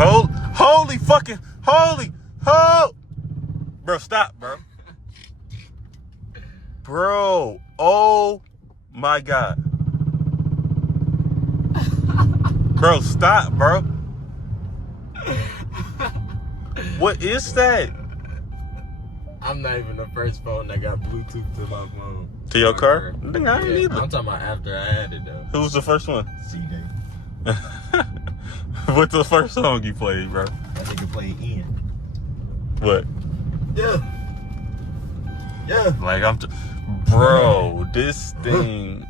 Holy fucking, holy, bro, stop, bro. Bro, oh my God. Bro, stop, bro. What is that? I'm not even the first phone that got Bluetooth to my phone. To your car? Nigga, I ain't either. I'm talking about after I had it though. Who was the first one? C-Day. What's the first song you played, bro? That nigga played Ian. What? Yeah. Yeah. Like, bro, this thing,